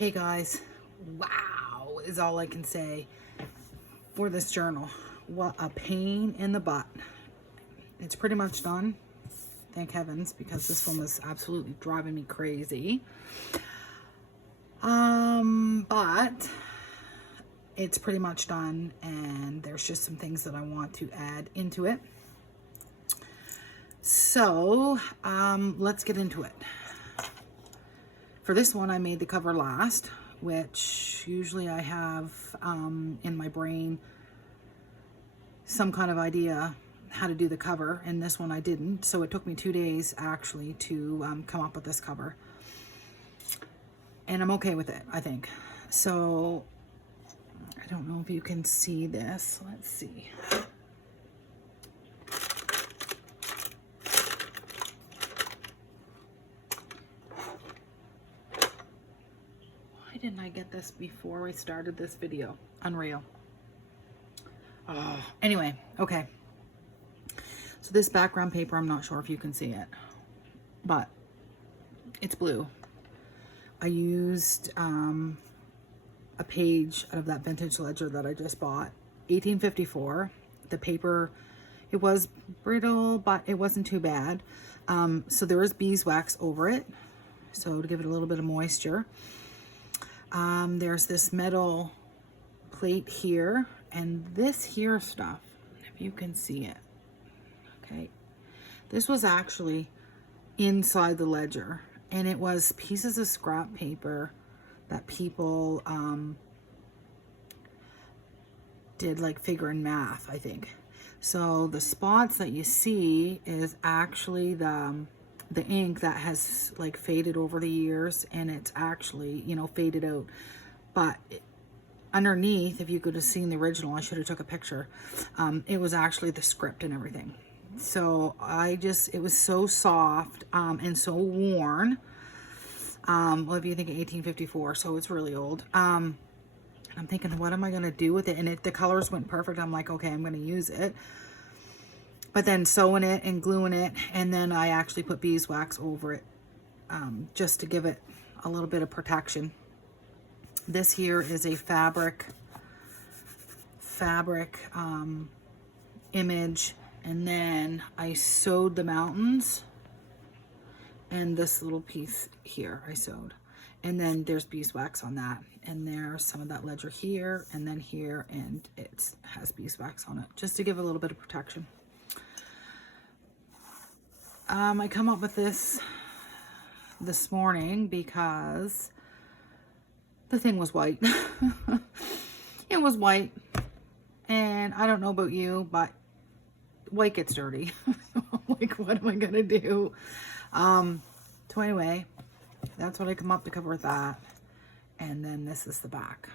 Hey guys, wow is all I can say for this journal. What a pain in the butt. It's pretty much done, thank heavens, because this one was absolutely driving me crazy. But it's pretty much done, and there's just some things that I want to add into it. So let's get into it. For this one, I made the cover last, which usually I have in my brain some kind of idea how to do the cover, and this one I didn't. So it took me 2 days actually to come up with this cover. And I'm okay with it, I think. So I don't know if you can see this. Let's see. Why didn't I get this before we started this video? Unreal. Anyway, okay. So this background paper, I'm not sure if you can see it, but it's blue. I used a page out of that vintage ledger that I just bought, 1854. The paper, it was brittle, but it wasn't too bad. So there is beeswax over it, so to give it a little bit of moisture. There's this metal plate here, and this here stuff, if you can see it, okay, this was actually inside the ledger, and it was pieces of scrap paper that people did like figure in math, I think. So the spots that you see is actually the ink that has like faded over the years, and it's actually, you know, faded out. But underneath, if you could have seen the original, I should have took a picture. It was actually the script and everything. So it was so soft and so worn. Well, if you think of 1854, so it's really old. And I'm thinking, what am I going to do with it? And the colors went perfect. I'm like, okay, I'm going to use it. But then sewing it and gluing it, and then I actually put beeswax over it just to give it a little bit of protection. This here is a fabric image, and then I sewed the mountains, and this little piece here I sewed, and then there's beeswax on that, and there's some of that ledger here, and then here, and it has beeswax on it just to give a little bit of protection. I come up with this morning because the thing was white. It was white, and I don't know about you, but white gets dirty. Like, what am I gonna do? So anyway, that's what I come up to cover with that. And then this is the back.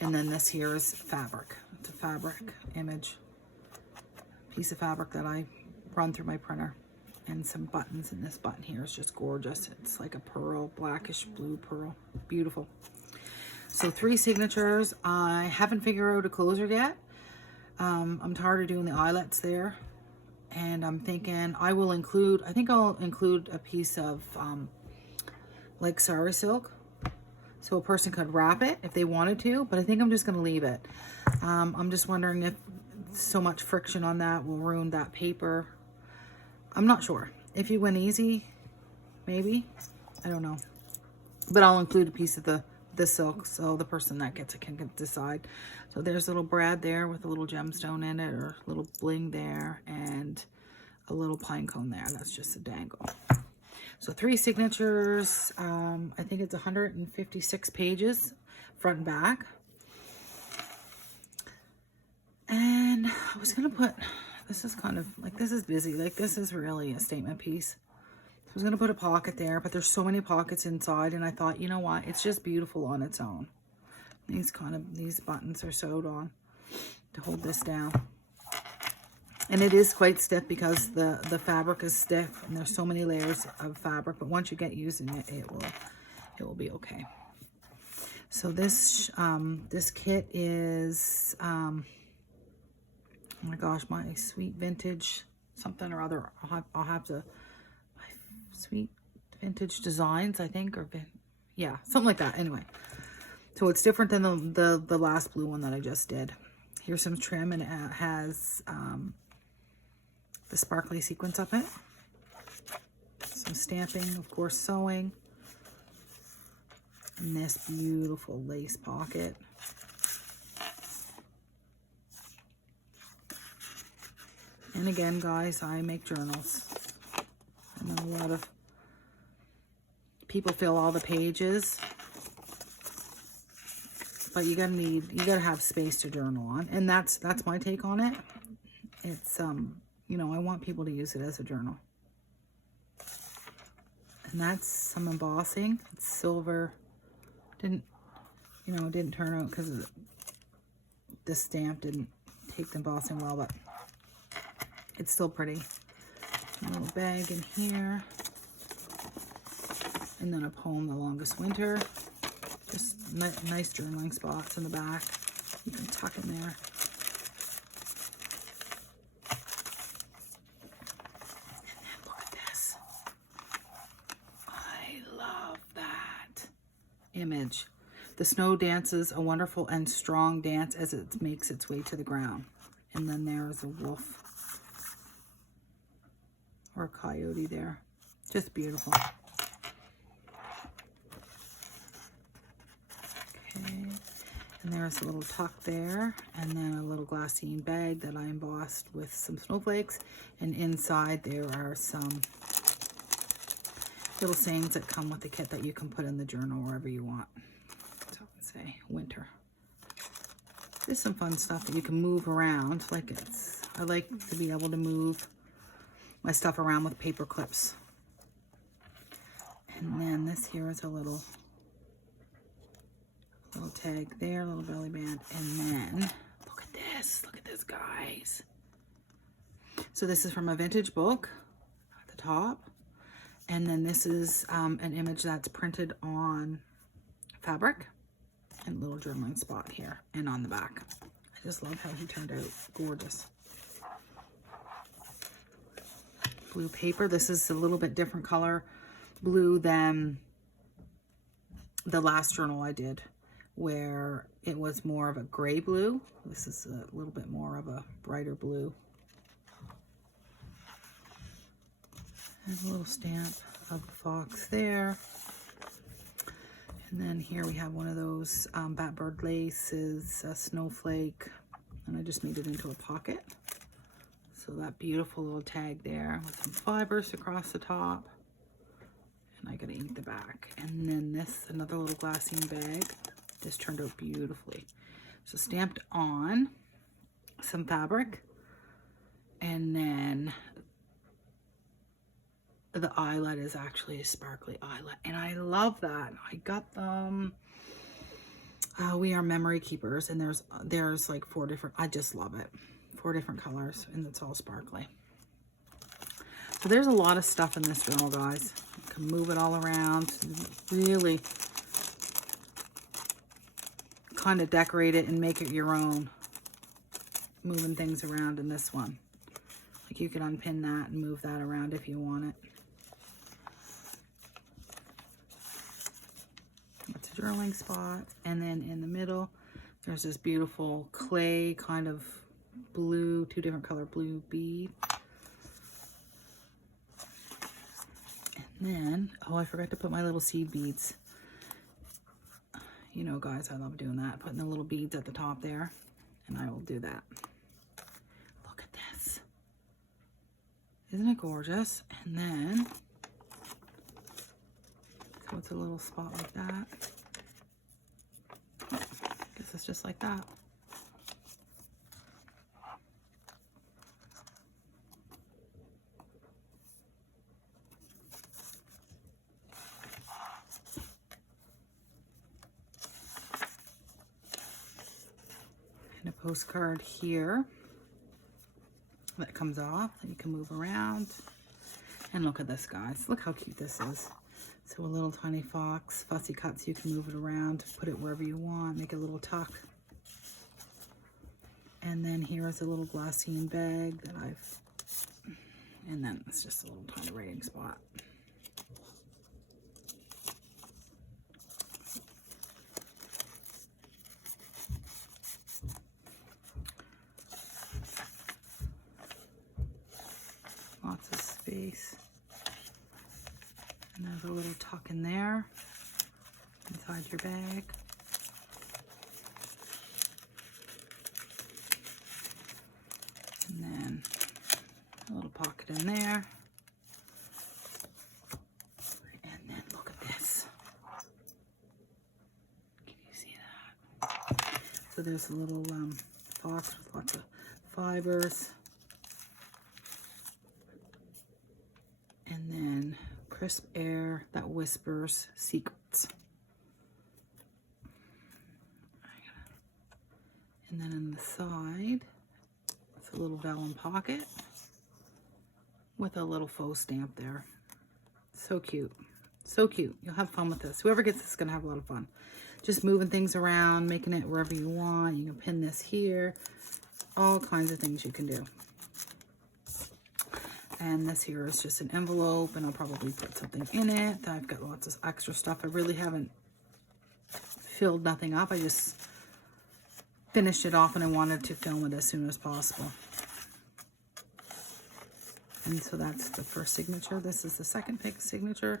And then this here is fabric. It's a fabric image. Piece of fabric that I run through my printer. And some buttons, and this button here is just gorgeous. It's like a pearl, blackish blue pearl. Beautiful. So 3 signatures. I haven't figured out a closer yet. I'm tired of doing the eyelets there, and I'm thinking I think I'll include a piece of like sari silk, so a person could wrap it if they wanted to, but I think I'm just going to leave it. I'm just wondering if so much friction on that will ruin that paper. I'm not sure. If you went easy, maybe. I don't know. But I'll include a piece of the silk, so the person that gets it can decide. So there's a little brad there with a little gemstone in it, or a little bling there, and a little pine cone there. That's just a dangle. So 3 signatures. I think it's 156 pages, front and back. And I was going to put... This is kind of like, this is busy. Like, this is really a statement piece. So I was going to put a pocket there, but there's so many pockets inside. And I thought, you know what? It's just beautiful on its own. These buttons are sewed on to hold this down. And it is quite stiff because the fabric is stiff, and there's so many layers of fabric. But once you get using it, it will be okay. So this kit is, oh my gosh, my sweet vintage something or other. I'll have to, my sweet Vintage Designs, I think, or yeah, something like that. Anyway, so it's different than the last blue one that I just did. Here's some trim, and it has the sparkly sequins up it. Some stamping, of course, sewing. And this beautiful lace pocket. And again, guys, I make journals. I know a lot of people fill all the pages, but you gotta have space to journal on, and that's my take on it. It's you know, I want people to use it as a journal. And that's some embossing. It's silver. Didn't turn out because this stamp didn't take the embossing well, but it's still pretty. A little bag in here. And then a poem, The Longest Winter. Just nice journaling spots in the back. You can tuck in there. And then look at this. I love that image. The snow dances a wonderful and strong dance as it makes its way to the ground. And then there is a wolf or a coyote there. Just beautiful. And there's a little tuck there, and then a little glassine bag that I embossed with some snowflakes, and inside there are some little sayings that come with the kit that you can put in the journal wherever you want. So let's say winter. There's some fun stuff that you can move around. I like to be able to move my stuff around with paper clips. And then this here is a little tag there, little belly band, and then look at this, guys. So this is from a vintage book at the top, and then this is an image that's printed on fabric, and a little journaling spot here and on the back. I just love how he turned out. Gorgeous. Blue paper. This is a little bit different color blue than the last journal I did, where it was more of a gray blue. This is a little bit more of a brighter blue. And a little stamp of the fox there. And then here we have one of those Batbird laces, a snowflake, and I just made it into a pocket. So that beautiful little tag there with some fibers across the top. And I gotta ink the back. And then this, another little glassine bag. This turned out beautifully. So stamped on some fabric, and then the eyelet is actually a sparkly eyelet, and I love that. I got them. We are memory keepers, and there's like 4 different. I just love it. 4 different colors, and it's all sparkly. So there's a lot of stuff in this journal, guys. You can move it all around. Really kind of decorate it and make it your own, moving things around in this one. Like you can unpin that and move that around if you want it. That's a journaling spot, and then in the middle there's this beautiful clay kind of blue, 2 different color blue bead. And then, oh, I forgot to put my little seed beads. You know, guys, I love doing that. Putting the little beads at the top there. And I will do that. Look at this. Isn't it gorgeous? And then, so it's a little spot like that. I guess it's just like that. And a postcard here that comes off that you can move around. And look at this, guys. Look how cute this is. So a little tiny fox, fussy cuts, you can move it around, put it wherever you want, make a little tuck. And then here is a little glassine bag that and then it's just a little tiny writing spot. space. And there's a little tuck in there inside your bag. And then a little pocket in there. And then look at this. Can you see that? So there's a little box with lots of fibers. And then crisp air that whispers secrets. And then on the side, it's a little vellum pocket with a little faux stamp there. So cute. So cute. You'll have fun with this. Whoever gets this is going to have a lot of fun. Just moving things around, making it wherever you want. You can pin this here. All kinds of things you can do. And this here is just an envelope, and I'll probably put something in it. I've got lots of extra stuff. I really haven't filled nothing up. I just finished it off, and I wanted to film it as soon as possible. And so that's the first signature. This is the second pig signature.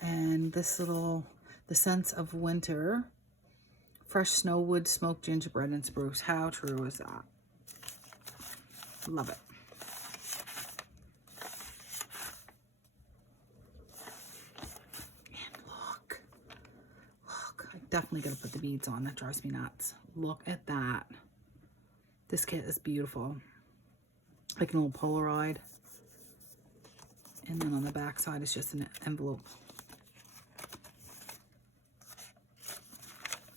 And this little, the scents of winter, fresh snow wood, smoked gingerbread, and spruce. How true is that? Love it. And look, I definitely gotta put the beads on. That drives me nuts. Look at that. This kit is beautiful. Like an old Polaroid. And then on the back side is just an envelope.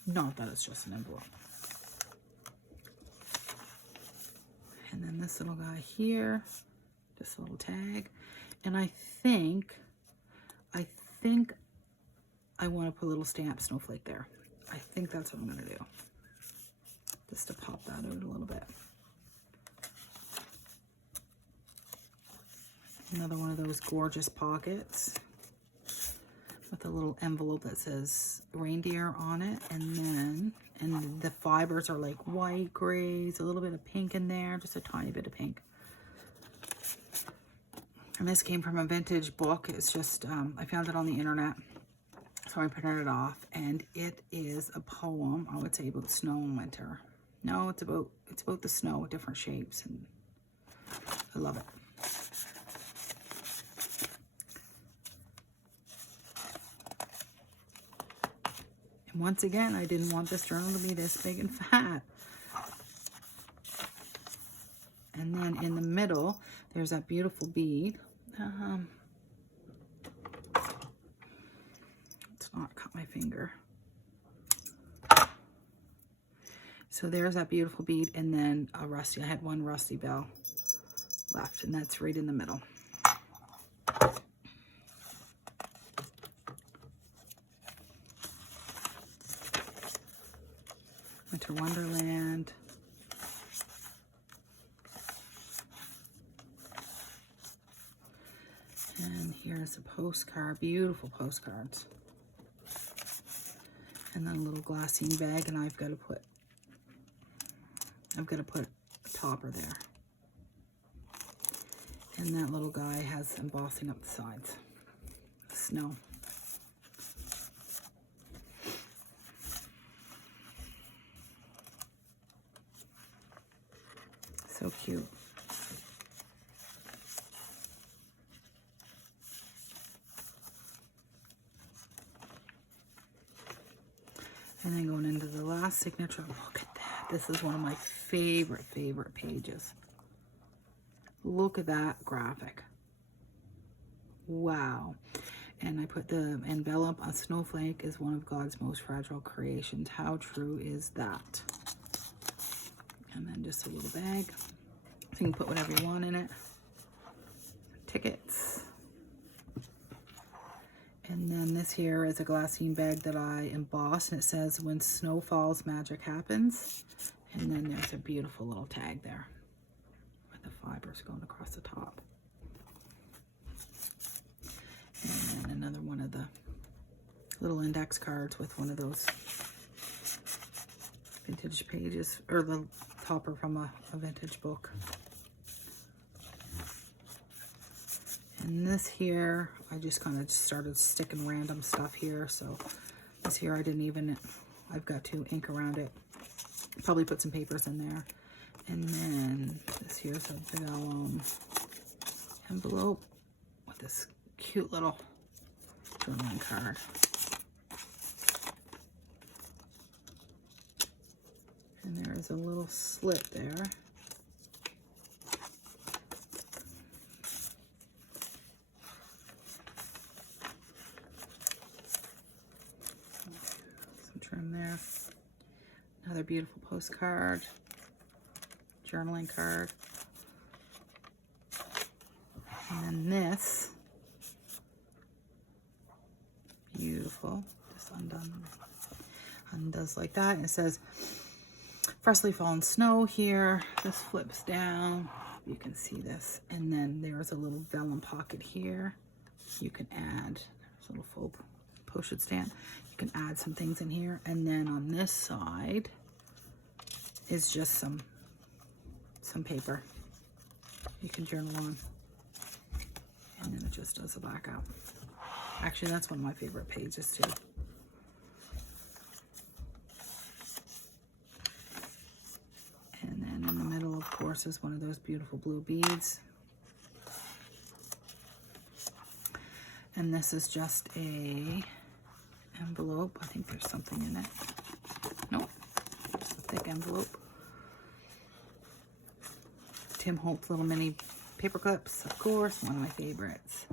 Not that it's just an envelope. And then this little guy here, just a little tag. And I think I want to put a little stamp snowflake there. I think that's what I'm going to do. Just to pop that out a little bit. Another one of those gorgeous pockets with a little envelope that says reindeer on it. And the fibers are like white, grays, a little bit of pink in there, just a tiny bit of pink. And this came from a vintage book. It's just, I found it on the internet, so I printed it off. And it is a poem, I would say, about snow and winter. No, it's about the snow with different shapes, and I love it. And once again, I didn't want this journal to be this big and fat. And then in the middle, there's that beautiful bead. Let's not cut my finger. So there's that beautiful bead, and then a rusty. I had one rusty bell left, and that's right in the middle. Winter Wonderland. And here's a postcard, beautiful postcards. And then a little glassine bag, and I've got to put a topper there. And that little guy has embossing up the sides. Snow. So cute. And then going into the last signature, look at that. This is one of my favorite pages. Look at that graphic. Wow. And I put the envelope, a snowflake is one of God's most fragile creations. How true is that? And then just a little bag. So you can put whatever you want in it. Tickets. And then this here is a glassine bag that I embossed, and it says, "When snow falls, magic happens." And then there's a beautiful little tag there with the fibers going across the top. And then another one of the little index cards with one of those vintage pages, or the topper from a vintage book. And this here, I just kind of started sticking random stuff here. So this here, I didn't even, I've got to ink around it. Probably put some papers in there. And then this here's a vellum envelope with this cute little journaling card. And there is a little slit there. Some trim there. Another beautiful postcard, journaling card. And then this, beautiful, just undoes like that. And it says, freshly fallen snow here. This flips down. You can see this. And then there's a little vellum pocket here. You can add, there's a little faux post-it stamp. You can add some things in here. And then on this side is just some paper you can journal on. And then it just does the back out. Actually, that's one of my favorite pages too. And then in the middle, of course, is one of those beautiful blue beads. And this is just a envelope. I think there's something in it. Nope, just a thick envelope. Tim Holtz little mini paper clips, of course, one of my favorites.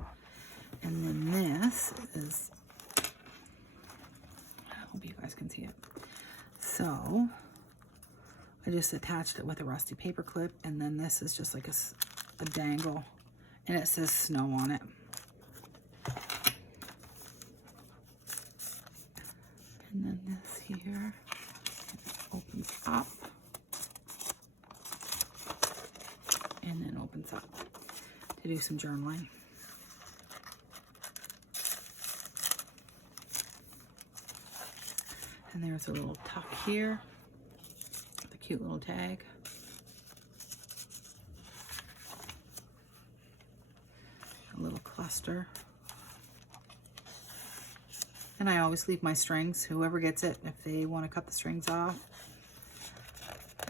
And then this is, I hope you guys can see it. So I just attached it with a rusty paper clip, and then this is just like a dangle, and it says snow on it. And then this here opens up and then opens up to do some journaling. And there's a little tuck here with a cute little tag. A little cluster. And I always leave my strings. Whoever gets it, if they want to cut the strings off,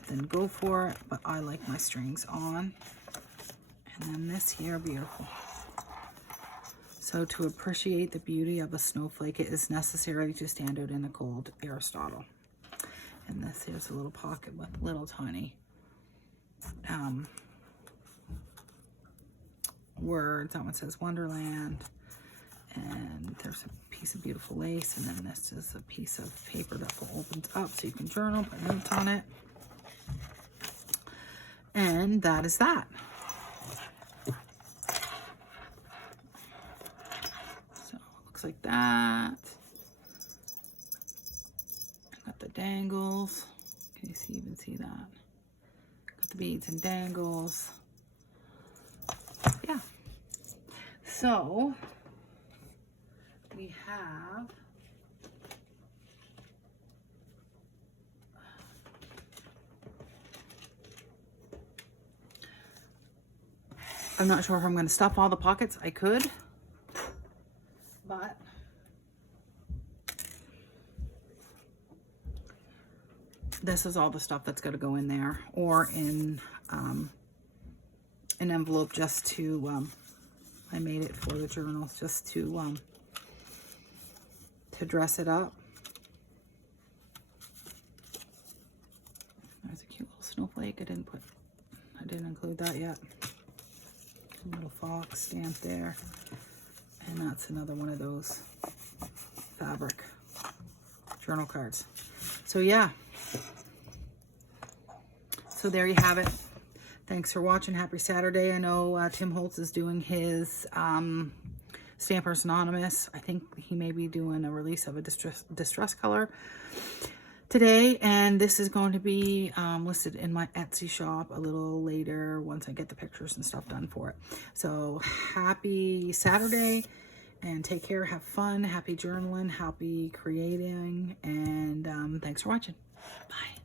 then go for it. But I like my strings on. And then this here, beautiful. So to appreciate the beauty of a snowflake, it is necessary to stand out in the cold. Aristotle. And this here's a little pocket with little tiny words. That one says Wonderland. And there's a piece of beautiful lace. And then this is a piece of paper that opens up so you can journal, put notes on it. And that is that. Like that. Got the dangles. Can you even see that? Got the beads and dangles. Yeah. So we have I'm not sure if I'm going to stuff all the pockets. I could. But this is all the stuff that's going to go in there, or in an envelope just to, I made it for the journals just to dress it up. There's a cute little snowflake. I didn't include that yet. A little fox stamp there. And that's another one of those fabric journal cards. So yeah. So there you have it. Thanks for watching. Happy Saturday. I know Tim Holtz is doing his Stampers Anonymous. I think he may be doing a release of a distress color today. And this is going to be listed in my Etsy shop a little later once I get the pictures and stuff done for it. So happy Saturday. And take care, have fun, happy journaling, happy creating, and thanks for watching. Bye.